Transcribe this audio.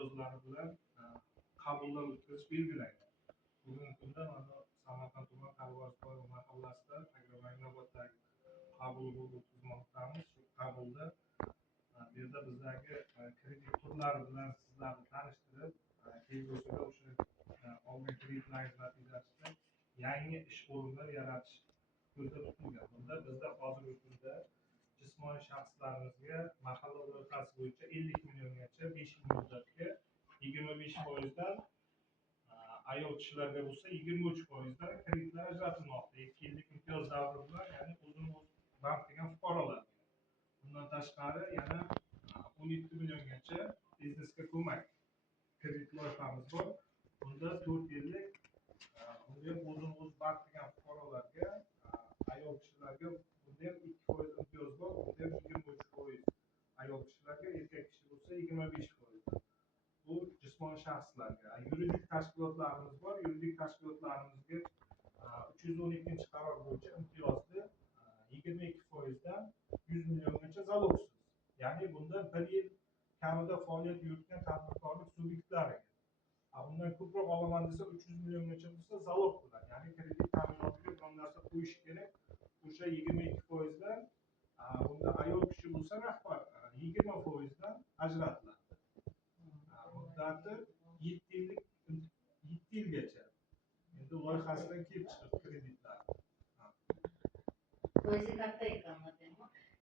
mijozlari bilan qabullar o'tkazish belgilangan. Bugungi kunda mana Samarqand tuman Qarg'ozboy mahallasida Agrobank qabul o'tkazmoqdamiz. Shu qabulda bu yerda bizdagi kredit turlari bilan sizlarni tanishtirib, kelgusida o'sha olgan kreditlaringiz natijasida yangi ish o'rinlari yaratish ko'zda tutilgan. Bunda bizda hozirgi kunda jismoniy shaxslarimizga mahalla loyihasi bo'yicha 50 milliongacha 5 yil muddatga 25% ayol kishilarga bo'lsa 23% kreditlar ajratilmoqda. 2 yillik imtiyoz davri bilan, ya'ni o'zini o'zi band qilgan fuqarolarga. Bundan tashqari yana 17 milliongacha biznesga ko'mak kredit loyihamiz bor. Bunda 4 yillik o'zini o'zi band qilgan fuqarolarga, ayol kishilarga bunda ham 2% imtiyoz bor. Bunda ham 23% ayol kishilarga, erkak kishi bo'lsa 25%. Bu jismoniy shaxslarga. Yuridik tashkilotlarimiz bor. Yuridik tashkilotlarimizga 312-qaror bo'yicha imtiyozli 22%dan 100 milliongacha zalogsiz. Ya'ni bunda 1 yil kamida faoliyat yuritgan tadbirkorlik subyektlariga. Undan ko'proq olaman desa 300 milliongacha bo'lsa zalog bilan, ya'ni kredit ta'minotiga bir narsa qo'yish kerak. O'sha 22%dan bunda ayol kishi bo'lsa rahbar 20%dan ajratiladi. Muddati 7 yilgacha. Endi loyihasidan kelib chiqib kreditlar. Foizi katta ekan.